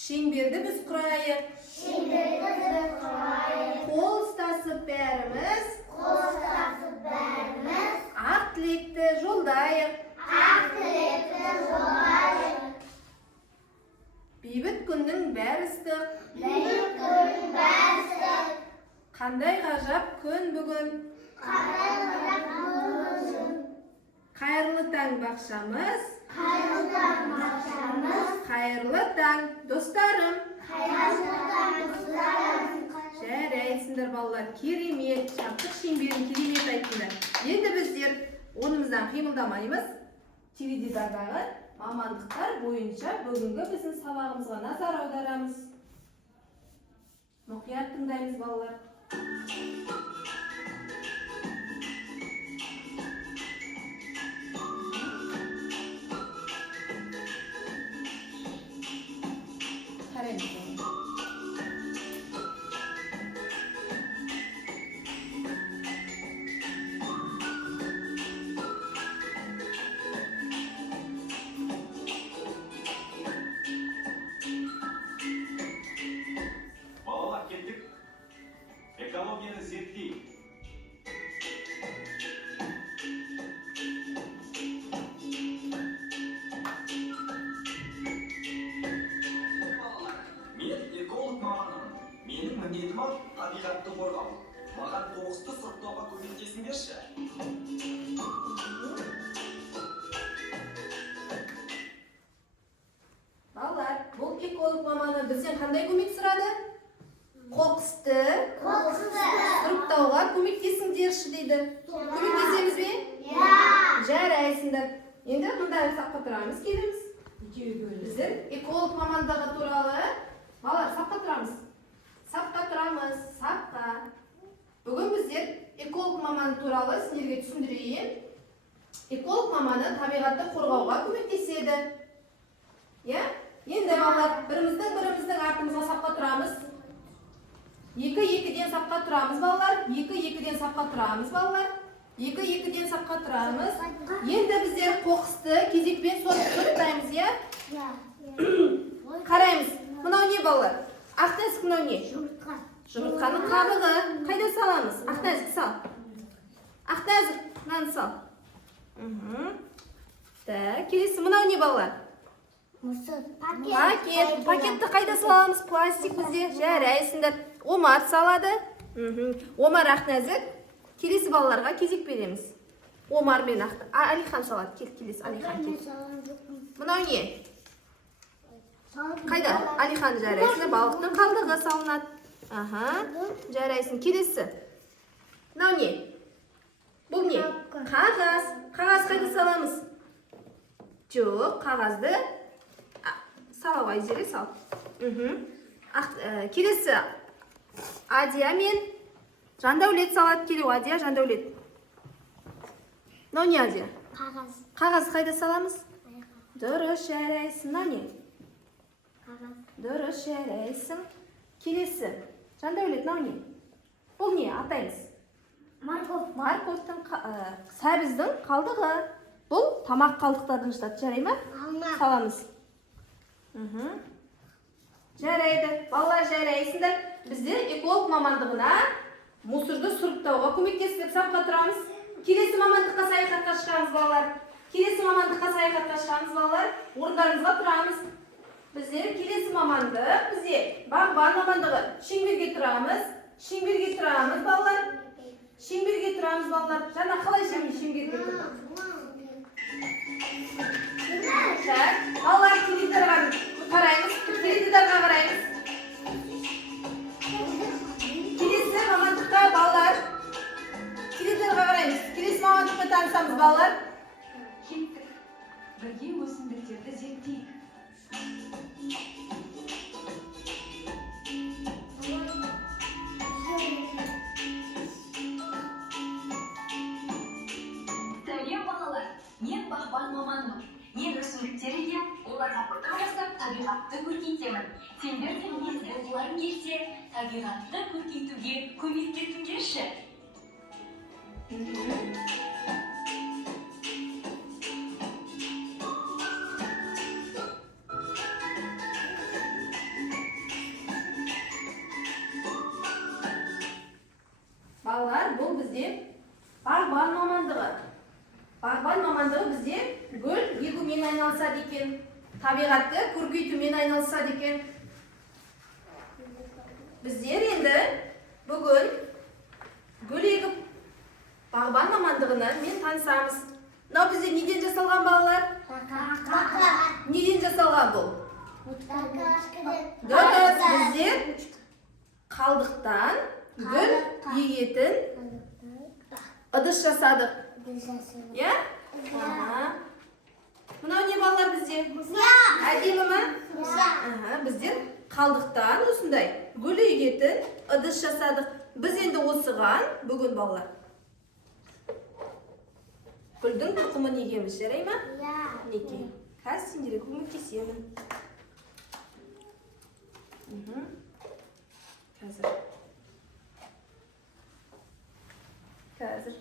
Şemberdi biz kurayık. Kol ustasıp bärimiz. Ak tilekti joldayık. Bibit gündüň bäri ıssyk. Kanday gajap gün bugün. Hayrly taň bakşamyz. Hayrly taň dostlarym. Şäreýsindir ballar, kerimet, çapyk şemberin kerimet aýtdylar. Endi bizler onumuzdan kymyldamaýmyz. Teledidardagy mamandyklar boýunça bugünkü biziň sabagymyzga nazar awdaramyz. Mukyat tyndaýmyz ballar. Balalar ketdik. Ekologiyani zertdik. Balalar, men ekolog mamanman. Mening miniyetim tabiatni qo'rg'aw. Magan to'g'risida sirtdoqqa ko'rsatsinberchi. Ballar, bu ekolog mamany bizden qanday kömek sırady? Qoqusty, sirtdawga kömekdeşsindirşi diýdi. Kömekdeşemizmi? Jaraysindir. Endi munda sapqa turamyz, kelimiz. Bizden ekolog mamandagy turaly ballar sapqa turamyz. Sapqa. Bugün bizler ekolog mamany turaly sizlerge düşündireyim. Ekolog mamany tabiatny qorgawga kömekdeşedi. Ya? Endi ballar birimizden artymyzga sapqa turamyz. 2-2den sapqa turamyz ballar. 2-2den sapqa turamyz ballar. 2-2den sapqa turamyz. Endi bizler qoqusty kezekben sortaýmyz ya. Qaraýmyz. Munaw ne ballar? Aqtaýsyk munaw ne? Jumurtkanyň kabygy. Qaýda salamyz? Aqtaýsyk sal. Aqtaýsyk many sal. Tak, kelesi munaw ne ballar? Paketni qayda salamyz? Plastik bizde jaraysindir. Omar salady. Omar Aqnazik. Kelesi ballarga kezek beremiz. Omar men Aliхан salady. Kelesi Aliхан kel. Munaw ne? Qayda? Alihan jaraysin, balıqtın qaldygy salınat. Aha, jaraysin. Kelesi. Munaw ne? Bu ne? Qagaz. Qagaz qayda salamyz? Jo'q, qagazdy salaway jere sal. Kelesi. Adiya men Jandavlet salat kelip Adiya Jandavlet. Munaw ne Adiya? Qagaz qayda salamyz? Durus jaraysin. Munaw ne? Durus jaraysin. Kelesi. Jandavlet munaw ne? Bu ne? Ataýmyz. Markovtun sabizдің қалдығы. Бұл тамақ қалдықтардың жатады, жарай ма? Саламыз. Жарайды. Балалар жарайсыңдар. Біздер эколог мамандығына мусорды сұрыптауға көмектесіп сапқа тұрамыз. Келесі мамандыққа саяхатқа шығамыз балалар. Орындарымызға тұрамыз. Біздер келесі мамандық, біздер бағбан мамандығы. Шеңберге тұрамыз балалар. Şemberge turamyz ballar. Jana qalay şemberge turamiz? Tak, ballar televiziorga qaraýmyz, televiziorga qaraýmyz. Kelesi mamandykka ballar. Televiziorga qaraýmyz. Kelesi mamandykka tanysamyz ballar. Ketdik. Birge ösümliklerdi zertdik. Мен бағбан маманмын. Мен өсімдіктерге оларға бірден бастап табиғатты көркейтемін. Сендер де өз болғыларың келсе, табиғатты көркейтуге көмектесіңдерші. балалар, бұл бізде бағбан мамандығы. Бағбан мамандығы бізде гүл егумен айналысады екен, табиғатты көркейтумен айналысады екен. Біздер енді бүгін гүл егіп бағбан мамандығынан мен танысамыз. Мынау бізде неден жасалған балалар? Неден жасалған бұл? Дұрыс, біздер қалдықтан гүл егетін ыдыс жасадық. Иә? Мынау не балалар бізде? Әдемі ме? Біздер қалдықтан осындай гүл егетін ыдыс жасадық. Біз енді осыған бүгін балалар гүлдің тұқымын егеміз, жарай ма? Неке? Қазір сендерге көмектесемін. Қазір.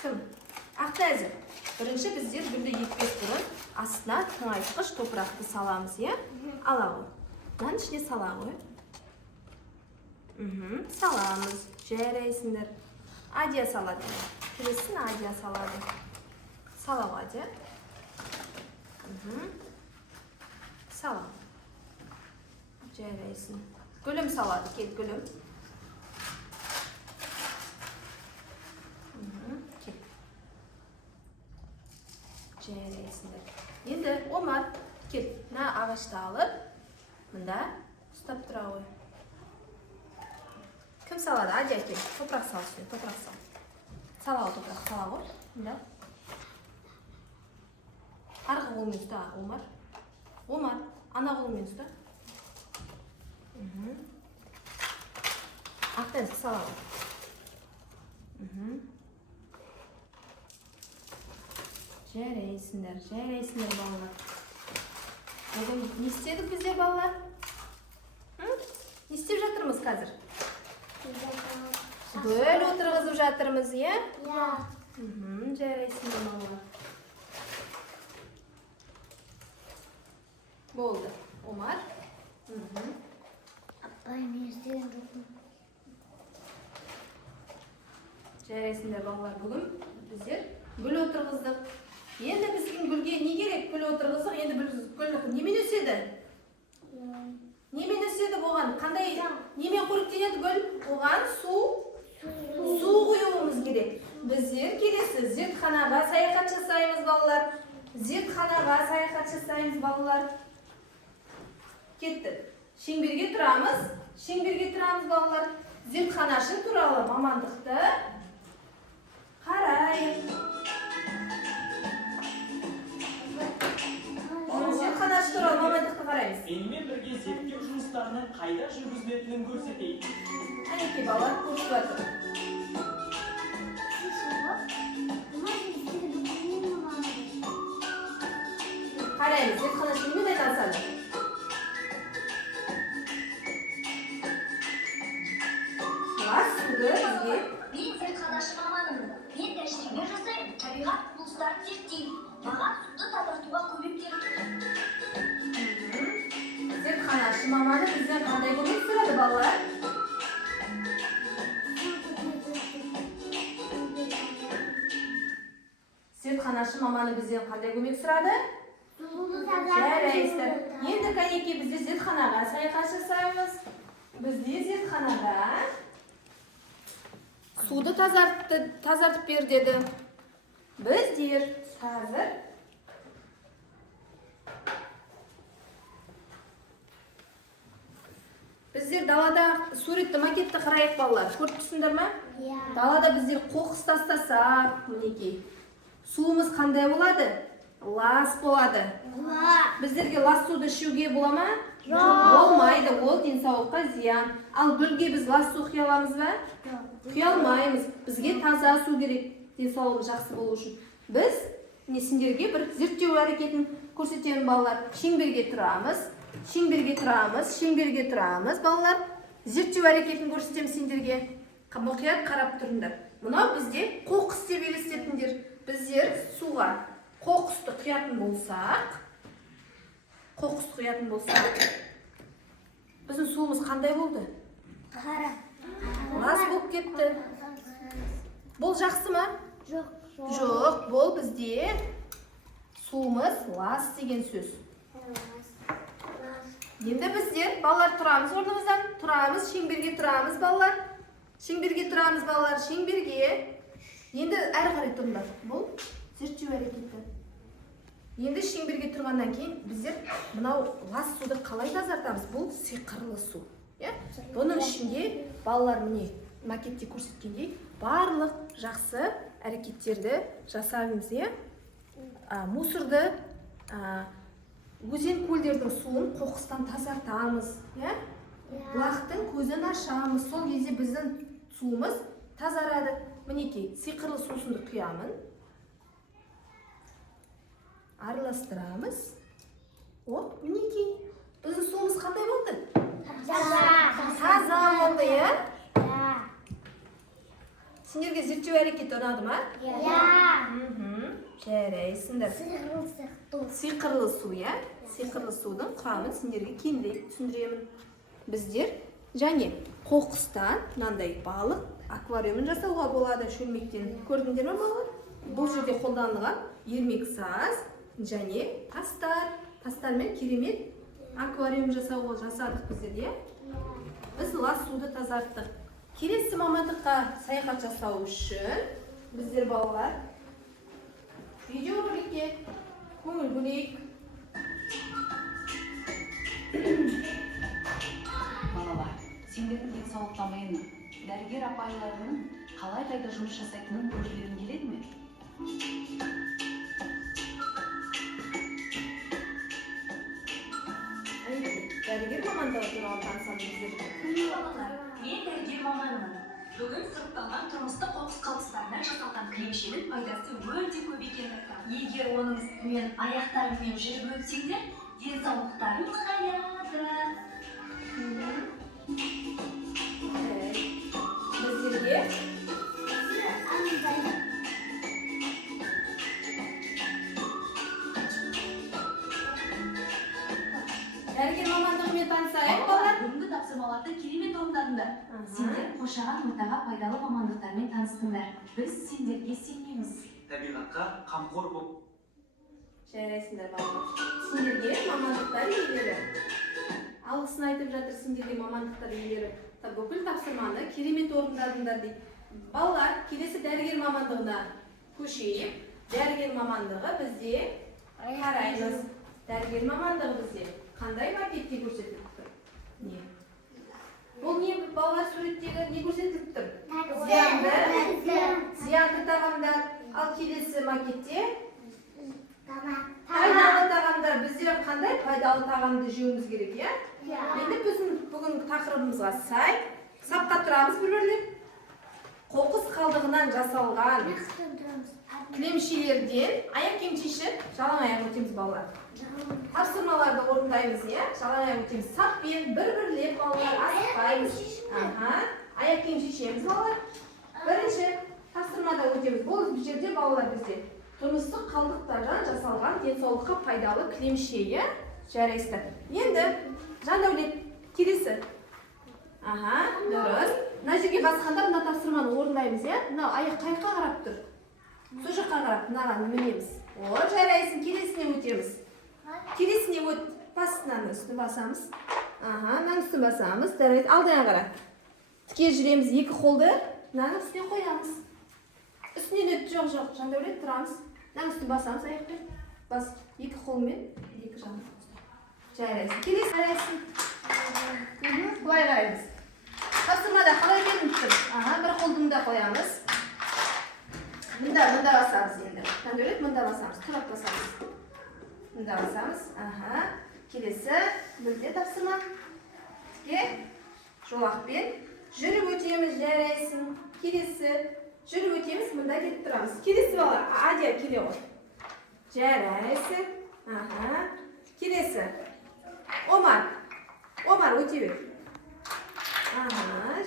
Кім? Ақтәзір. Бірінші біздер гүлді екпес бұрын астына тыңайтқыш топырақты саламыз, е? Ала ғой. Мынаның ішіне сала ғой. Саламыз. Жарайсыңдар. Адия салады. Келесін адия салады. Сала ғой адия. Сала. Жарайсың. Гүлім салады. Кет гүлім. Жарайсыңдар. Енді Омар кет. Мына ағашты алып, мында ұстап тұра ғой. Кім салады? Адия кел. Топырақ сал үстіне. Топырақ сал. Сала ғой топырақ. Сала ғой. Мында. Арғы қолмен ұста, Омар. Омар, ана қолмен ұста. Ақтен сала ғой. Жарайсыңдар, жарайсыңдар балалар. Бүгін не істедік біздер балалар? Не істеп жатырмыз қазір? Гүл отырғызып жатырмыз, е? Жарайсыңдар балалар. Болды. Омар. Жарайсыңдар балалар, бүгін біздер гүл отырғыздық. Енді біздің гүлге не керек? Гүл отырғыздық. Енді гүл немен өседі? Немен өседі бұған? Қандай немен қоректенеді гүл? Оған су құюымыз керек. Біздер келесі зертханаға саяхат жасаймыз балалар. Зертханаға саяхат жасаймыз балалар. Кеттік. Шеңберге тұрамыз балалар. Зертханашы туралы мамандықты қарайық. Зертханашы туралы мамандықты қараймыз. Сенімен бірге зерттеу жұмыстарының қайда жүргізілетінін көрсетейік. Әнекей балалар көріп жатыр. Қараймыз, зертханашы немен айналысады? Мен зертханашы маманымын. Мен тәжірибе жасаймын, табиғат құбылыстарын зерттеймін. Маған суды тазартуға көмектеседі. Зертханашы маманы бізден қандай көмек сұрады балалар? Зертханашы маманы бізден қандай көмек сұрады? Жарайсыздар. Енді кәнекей бізде зертханаға саяхат жасаймыз. Бізде зертханада суды тазартып бер деді. Біздер қазір далада суретті макетті қарайық балалар. Көріп тұрсыңдар ма? Далада біздер қоқыс тастасақ, мінекей. Суымыз қандай болады? Лас болады. Біздерге лас суды ішуге бола ма? Болмайды, ол денсаулыққа зиян. Ал гүлге біз лас су құя аламыз ба? Құя алмаймыз. Бізге таза су керек, денсаулығы жақсы болу үшін. Біз сендерге бір зерттеу әрекетін көрсетемін балалар. Шеңберге тұрамыз балалар. Зерттеу әрекетін көрсетемін сендерге. Мұқият қарап тұрыңдар. Мынау бізде қоқыс деп елестетіңдер. Біздер суға қоқысты құятын болсақ, қоқыс құятын болсақ, біздің суымыз қандай болды? Лас болып кетті. Бұл жақсы ма? Жоқ, бұл бізде суымыз лас деген сөз. Енді біздер балалар тұрамыз орнымыздан, тұрамыз, шеңберге тұрамыз балалар. Шеңберге тұрамыз балалар, шеңберге. Енді әрі қарай тұрыңдар. Бұл зерттеу әрекеті. Енді шеңберге тұрғаннан кейін біздер мынау лас суды қалай тазартамыз? Бұл сиқырлы су. Бұның ішінде балалар міне макетте көрсеткендей барлық жақсы әрекеттерді жасаймыз. Мусорды, өзен көлдердің суын қоқыстан тазартамыз. Бұлақтың көзін ашамыз. Сол кезде біздің суымыз тазарады. Мінекей, сиқырлы сусынды құямын. Араластырамыз. Оп, мінекей. Біздің суымыз қандай болды? Таза болды, Сендерге зерттеу әрекеті ұнады ма? Жарайсыңдар. Сиқырлы су, Сиқырлы судың құрамын сендерге кеңірек түсіндіремін. Біздер және қоқыстан мынандай балық аквариумын жасауға болады шөлмектен. Көрдіңдер ме балалар? Бұл жерде қолданылған ермек саз және тастар. Тастармен керемет аквариум жасадық біздер, Біз лас суды тазарттық. Келесі мамандыққа саяхат жасау үшін біздер балалар видеороликке көңіл бөлейік. Балалар, сендердің денсаулықтан баяны дәрігер апайларының қалай қайда жұмыс жасайтынын көргілерің келеді ме? Дәрігер мамандығы туралы танысамыз біздер. Балалар, мен дәрігер маманымын. Бүгін сұрыпталған тұрмыстық қоқыс қалдықтарынан жасалған кремшенің пайдасы өте көп екенін айтамын. Егер оның үстімен аяқтарыңмен жүріп өтсеңдер, денсаулықтарың нығаяды. Біздерге дәрігер мамандығымен танысайық, балалар. Бүгінгі тапсырмаларды керемет орындадыңдар. Сендер қоршаған ортаға пайдалы мамандықтармен таныстыңдар. Біз сендерге сенеміз. Табиғатқа қамқор бол. Жарайсыңдар балалар. Сендерге мамандықтар иелері. Алғысын айтып жатыр сендерге мамандықтар иелері. Бүкіл тапсырманы керемет орындадыңдар дейді. Балалар, келесі дәрігер мамандығына көшейік. Дәрігер мамандығы бізде қараймыз. Дәрігер мамандығы бізде қандай макетте көрсетіліп тұр? Не? Бұл не балалар суреттегі не көрсетіліп тұр? Зиянды тағамдар. Ал келесі макетте пайдалы тағамдар. Біздер қандай пайдалы тағамды жеуіміз керек, Енді біздің бүгінгі тақырыбымызға сай сапқа тұрамыз бір-бірлеп. Қоқыс қалдығынан жасалған кілемшелерден аяқ киім шешіп, жалаң аяқ өтеміз балалар. Тапсырмаларды орындаймыз, жалаң аяқ өтеміз. Саппен бір-бірлеп балалар асықпаймыз. Аяқ киім шешеміз балалар. Бірінші тапсырмада өтеміз. Бұл жерде балалар бізде тұрмыстық қалдықтардан жасалған денсаулыққа пайдалы кілемше, жарайсыздар. Енді Жандәулет, келесі. Дұрыс. Мына жерге басқанда мына тапсырманы орындаймыз, Мына аяқ қайыққа қарап тұр. Сол жаққа қарап, мынаған мінеміз. Жарайсың, келесіне өтеміз. Келесіне өт, басынан үстін басамыз. Мынаның үстін басамыз. Алдыңа қара. Тіке жүреміз, екі қолды мынаның үстіне қоямыз. Үстінен өт, жоқ, Жандәулет, тұрамыз. Мынаның үстін басамыз аяқпен. Бас, екі қолмен, екі жағын. Жарайсың, келесі қарайсың. Бұлай қараймыз. Тапсырмада қалай беріліп тұр? Бір қолдың да қоямыз. Мында басамыз енді. Жандәулет, мында басамыз, тұрап басамыз. Мында басамыз. Келесі, бірде тапсырма. Тіке, жолақпен жүріп өтеміз, жарайсың. Келесі, жүріп өтеміз, мында кетіп тұрамыз. Келесі бала, Адия келе ғой. Жарайсың. Келесі. Омар, өте бер.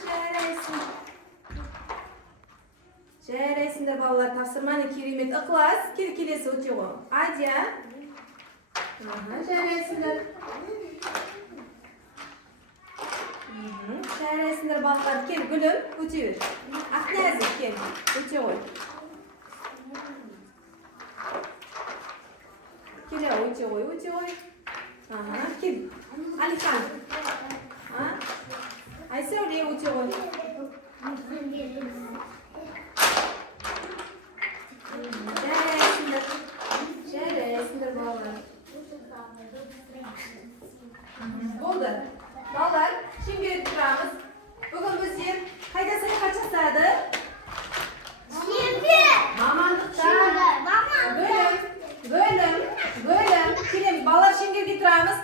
Жарайсың. Жарайсыңдар балалар, тапсырманы керемет. Ықылас, келесі өте ғой. Адия. Жарайсыңдар. Жарайсыңдар балдар. Кел, гүлім, өте бер. Ақназик, кел, өте ғой. Кел, өте ғой, өте ғой. Кел, Алихан. Айсәуле, өте ғой. Жарайсыңдар балдар. Болды. Балдар, шеңберек тұрамыз. Бүгін біздер қайда саяхат жасадық? Мамандықта. Бөлім. Келеміз. Балалар шеңберге тұрамыз.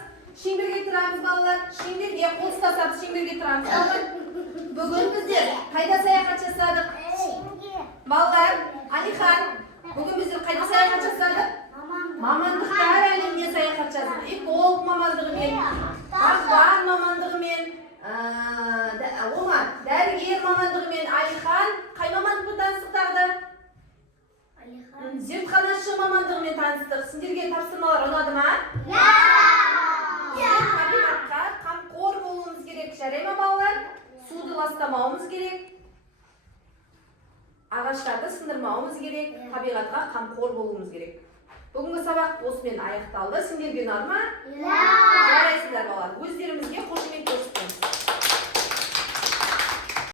Шеңберге тұрамыз, балалар. Шеңберге қол ұстасып шеңберге тұрамыз. Бүгін біздер қайда саяхат жасадық? Балалар, Алихан, бүгін біздер қайда саяхат жасадық? Мамандықтар әлеміне саяхат жасадық. Эколог мамандығымен, ақбан мамандығымен, Омар, дәрігер мамандығымен, Алихан қай мамандықпен таныстық тағды? Зертханашы мамандығымен таныстық. Сендерге тапсырмалар ұнады ма? Табиғатқа қамқор болуымыз керек. Жарай ма балалар? Суды ластамауымыз керек. Ағаштарды сындырмауымыз керек. Табиғатқа қамқор болуымыз керек. Бүгінгі сабақ осымен аяқталды. Сендерге ұнады ма? Жарайсыздар балалар. Өздерімізге қошемет көрсетеміз.